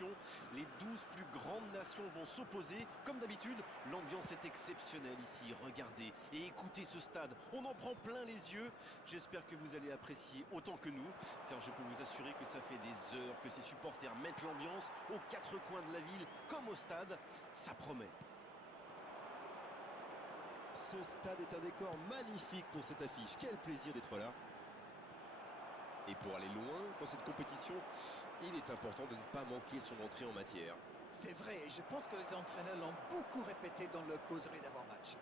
compétition. Les 12 plus grandes nations vont s'opposer. Comme d'habitude, l'ambiance est exceptionnelle ici. Regardez et écoutez ce stade. On en prend plein les yeux. J'espère que vous allez apprécier autant que nous, car je peux vous assurer que ça fait des heures que ces supporters mettent l'ambiance aux quatre coins de la ville comme au stade. Ça promet. Ce stade est un décor magnifique pour cette affiche. Quel plaisir d'être là. Et pour aller loin dans cette compétition, il est important de ne pas manquer son entrée en matière. C'est vrai, et je pense que les entraîneurs l'ont beaucoup répété dans leur causerie d'avant-match.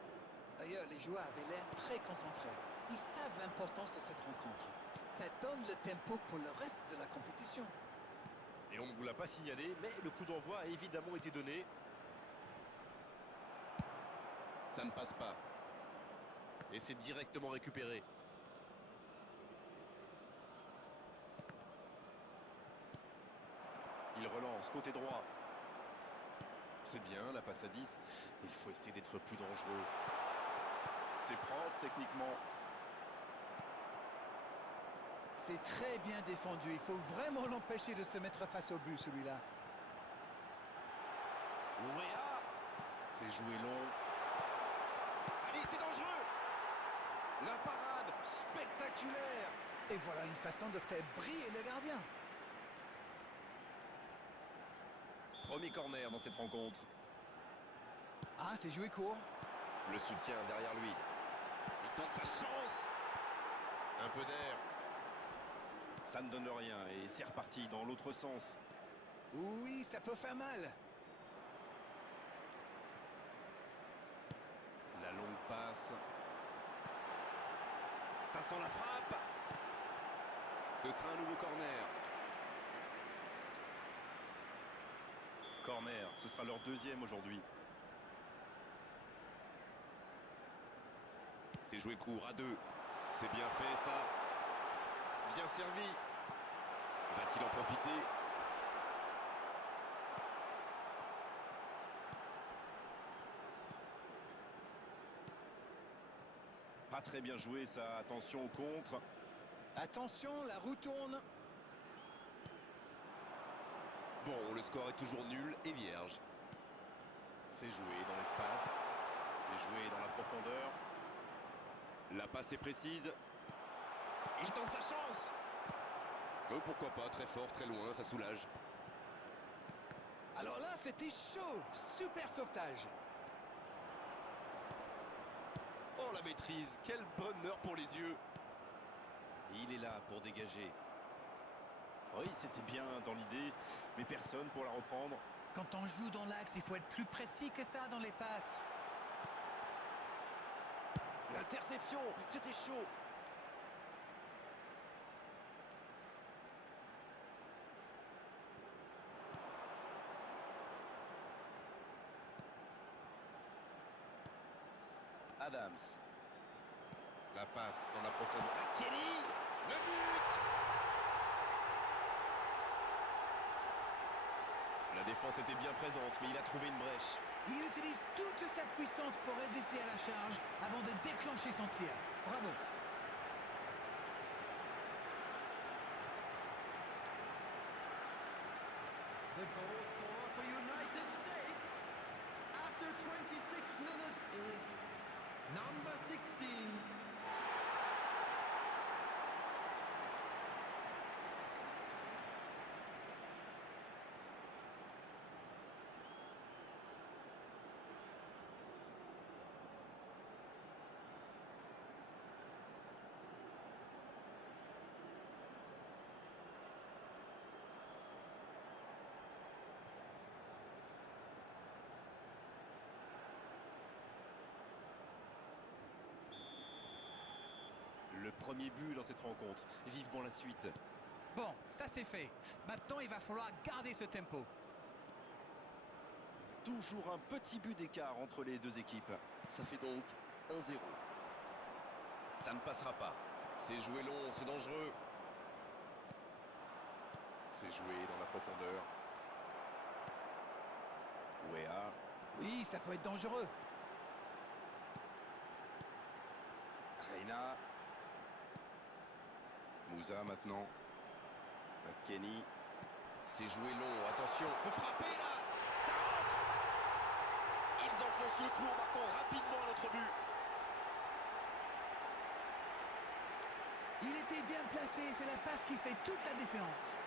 D'ailleurs, les joueurs avaient l'air très concentrés. Ils savent l'importance de cette rencontre. Ça donne le tempo pour le reste de la compétition. Et on ne vous l'a pas signalé, mais le coup d'envoi a évidemment été donné. Ça ne passe pas. Et c'est directement récupéré. Il relance, côté droit. C'est bien, la passe à 10. Il faut essayer d'être plus dangereux. C'est propre, techniquement. C'est très bien défendu. Il faut vraiment l'empêcher de se mettre face au but, celui-là. Ouéa. C'est joué long. Allez, c'est dangereux. La parade spectaculaire. Et voilà une façon de faire briller le gardien. Premier corner dans cette rencontre. Ah, c'est joué court. Le soutien derrière lui. Il tente sa chance. Un peu d'air. Ça ne donne rien et c'est reparti dans l'autre sens. Oui, ça peut faire mal. La longue passe. Ça sent la frappe. Ce sera un nouveau corner. Corner, ce sera leur deuxième aujourd'hui. C'est joué court à 2. C'est bien fait ça. Bien servi. Va-t-il en profiter? Pas très bien joué ça. Attention au contre. Attention, la roue tourne. Bon, le score est toujours nul et vierge. C'est joué dans l'espace. C'est joué dans la profondeur. La passe est précise. Il tente sa chance. Oh, pourquoi pas, très fort, très loin, ça soulage. Alors là, c'était chaud. Super sauvetage. Oh, la maîtrise, quel bonheur pour les yeux. Il est là pour dégager. Oui, c'était bien dans l'idée, mais personne pour la reprendre. Quand on joue dans l'axe, il faut être plus précis que ça dans les passes. L'interception, c'était chaud. Adams. La passe dans la profondeur. Kelly. Le but. La défense était bien présente, mais il a trouvé une brèche. Il utilise toute sa puissance pour résister à la charge avant de déclencher son tir. Bravo. The goal scorer for United States after 26 minutes is number 16. Le premier but dans cette rencontre. Vivement la suite. Bon, ça c'est fait. Maintenant, il va falloir garder ce tempo. Toujours un petit but d'écart entre les deux équipes. Ça fait donc 1-0. Ça ne passera pas. C'est joué long, c'est dangereux. C'est joué dans la profondeur. Ouéa. Oui, ça peut être dangereux. Reina. Moussa maintenant. Kenny. C'est joué long, attention. Faut frapper là. Ça rentre. Ils enfoncent le clou en marquant rapidement un autre but. Il était bien placé, c'est la passe qui fait toute la différence.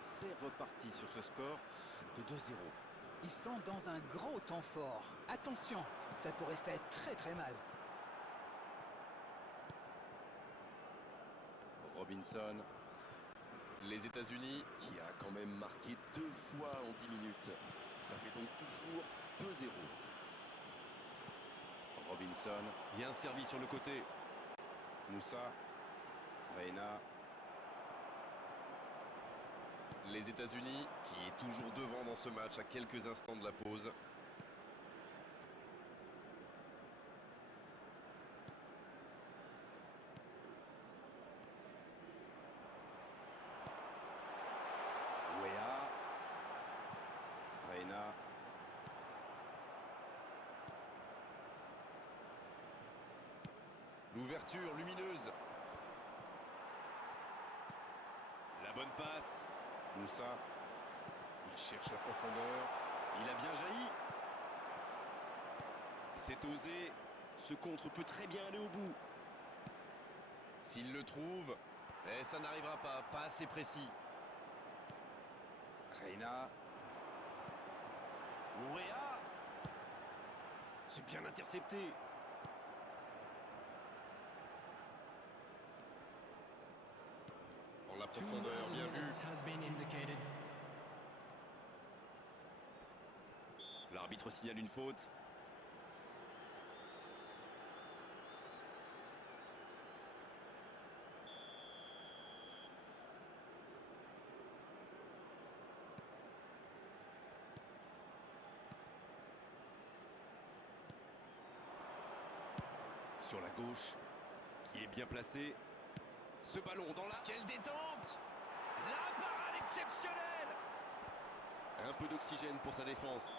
C'est reparti sur ce score de 2-0. Ils sont dans un gros temps fort. Attention, ça pourrait faire très très mal. Robinson. Les États-Unis qui a quand même marqué 2 fois en 10 minutes. Ça fait donc toujours 2-0. Robinson. Bien servi sur le côté. Moussa. Reina. Les États-Unis qui est toujours devant dans ce match à quelques instants de la pause. Wea. Reina. L'ouverture lumineuse. La bonne passe. Moussa. Il cherche la profondeur. Il a bien jailli. C'est osé. Ce contre peut très bien aller au bout. S'il le trouve, mais ça n'arrivera pas. Pas assez précis. Reina. Wea. C'est bien intercepté. En la profondeur, bien vu. L'arbitre signale une faute. Sur la gauche, qui est bien placé. Ce ballon dans la... Quelle détente! La parade exceptionnelle! Un peu d'oxygène pour sa défense.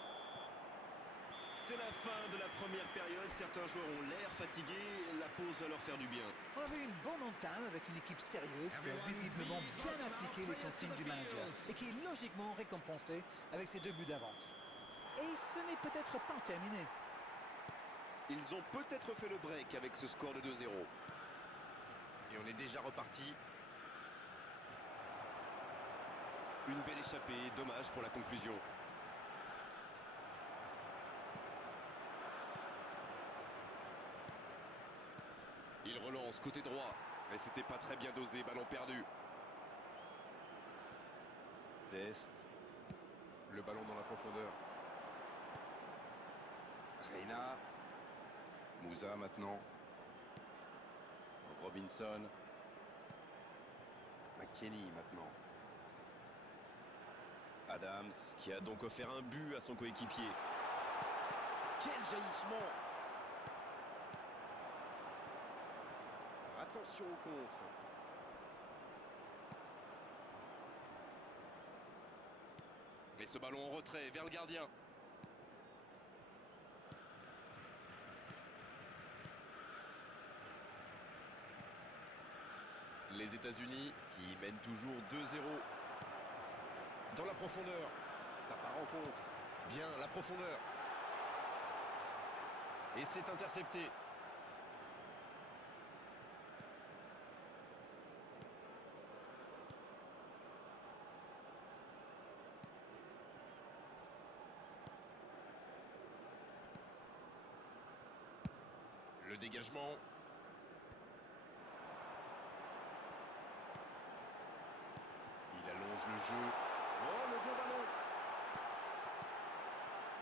C'est la fin de la première période. Certains joueurs ont l'air fatigués. La pause va leur faire du bien. On avait une bonne entame avec une équipe sérieuse qui a visiblement bien appliqué les consignes du manager et qui est logiquement récompensée avec ses 2 buts d'avance. Et ce n'est peut-être pas terminé. Ils ont peut-être fait le break avec ce score de 2-0. Et on est déjà reparti. Une belle échappée, dommage pour la conclusion. Il relance côté droit. Et c'était pas très bien dosé, ballon perdu. Dest. Le ballon dans la profondeur. Reina. Moussa maintenant. Robinson. McKennie maintenant. Adams. Qui a donc offert un but à son coéquipier. Quel jaillissement! Attention au contre. Mais ce ballon en retrait vers le gardien. Les États-Unis qui mènent toujours 2-0. Dans la profondeur. Ça part en contre. Bien, la profondeur. Et c'est intercepté. Le dégagement. Il allonge le jeu. Oh, le bon ballon!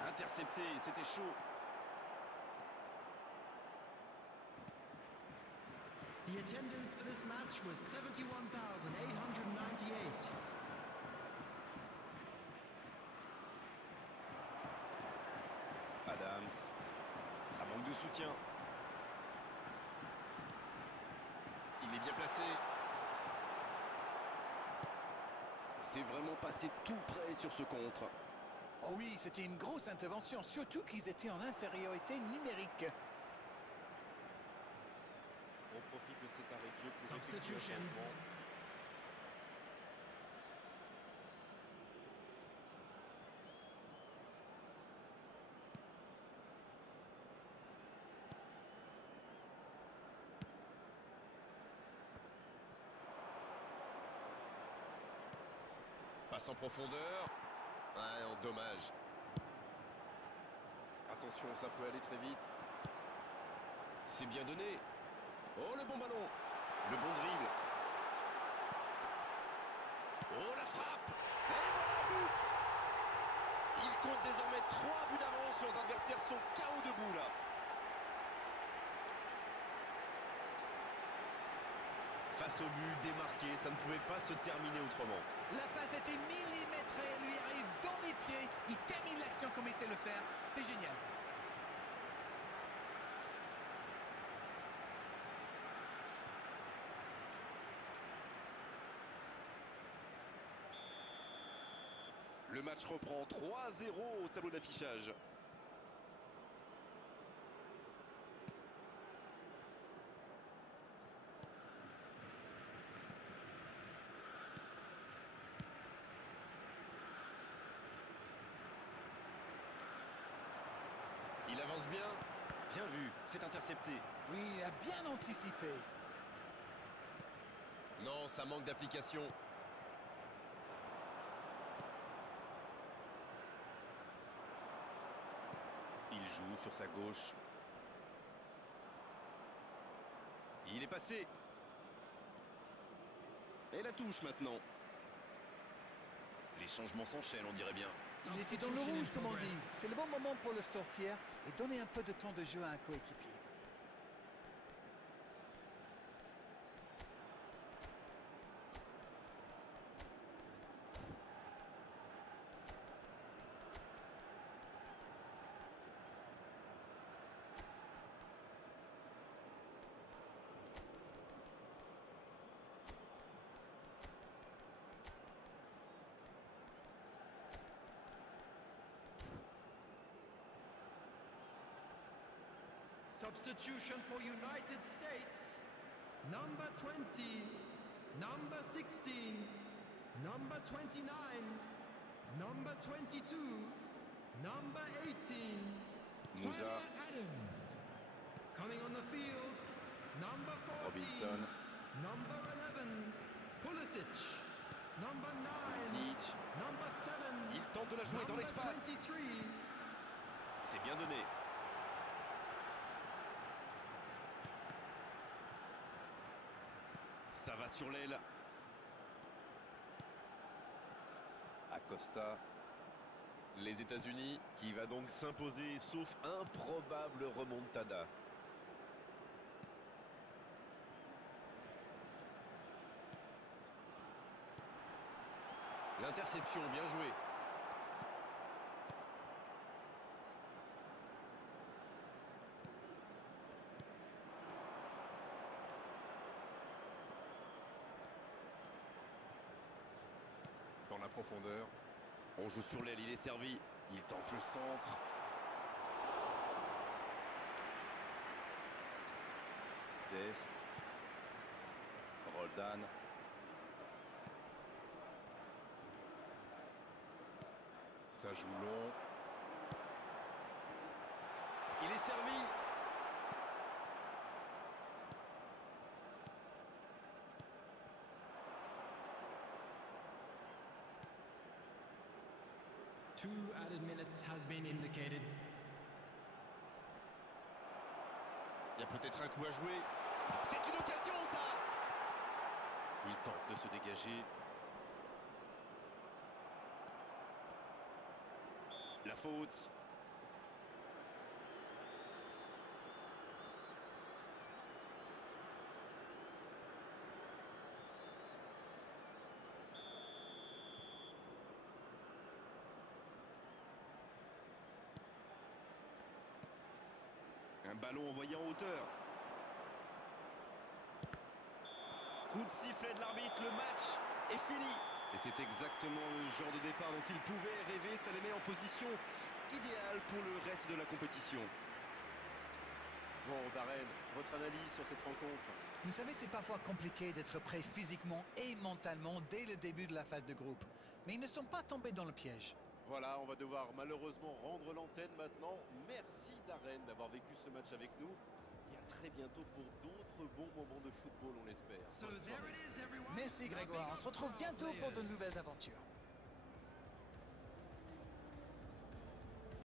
Intercepté, c'était chaud. The attendance for this match was 71,898. Adams. Ça manque de soutien. Il est bien placé. C'est vraiment passé tout près sur ce contre. Oh oui, c'était une grosse intervention, surtout qu'ils étaient en infériorité numérique. On profite de cet arrêt de jeu pour effectuer un Substitution. changement. Passe en profondeur. Ouais, en dommage. Attention, ça peut aller très vite. C'est bien donné. Oh, le bon ballon. Le bon dribble. Oh, la frappe. Et voilà le but. Ils comptent désormais 3 buts d'avance. Leurs adversaires sont KO debout là. Face au but démarqué, ça ne pouvait pas se terminer autrement. La passe était millimétrée, elle lui arrive dans les pieds. Il termine l'action comme il sait le faire. C'est génial. Le match reprend 3-0 au tableau d'affichage. Il avance bien. Bien vu, c'est intercepté. Oui, il a bien anticipé. Non, ça manque d'application. Il joue sur sa gauche. Il est passé. Et la touche maintenant. Les changements s'enchaînent, on dirait bien. Il était dans le rouge, comme on dit. C'est le bon moment pour le sortir et donner un peu de temps de jeu à un coéquipier. Substitution for United States. Number 20, number 16, number 29, number 22, number 18. Moussa. Tyler Adams. Coming on the field, number 14, Robinson. number 11, Pulisic, number 9, Pulisic. number 7, Il tente de la jouer dans number l'espace. 23. C'est bien donné. Ça va sur l'aile. Acosta. Les États-Unis. Qui va donc s'imposer, sauf improbable remontada. L'interception, bien joué. Dans la profondeur. On joue sur l'aile, il est servi. Il tente le centre. Dest. Roldan. Ça joue long. Il est servi. Two added minutes has been indicated. Il y a peut-être un coup à jouer. C'est une occasion, ça. Il tente de se dégager. La faute. Un ballon envoyé en hauteur. Coup de sifflet de l'arbitre, le match est fini. Et c'est exactement le genre de départ dont ils pouvaient rêver. Ça les met en position idéale pour le reste de la compétition. Bon, Darren, votre analyse sur cette rencontre? Vous savez, c'est parfois compliqué d'être prêt physiquement et mentalement dès le début de la phase de groupe. Mais ils ne sont pas tombés dans le piège. Voilà, on va devoir malheureusement rendre l'antenne maintenant. Merci Darren d'avoir vécu ce match avec nous. Et à très bientôt pour d'autres bons moments de football, on l'espère. So Bonne there soirée. it is, everyone. Merci Grégoire, on se retrouve bientôt pour de nouvelles aventures.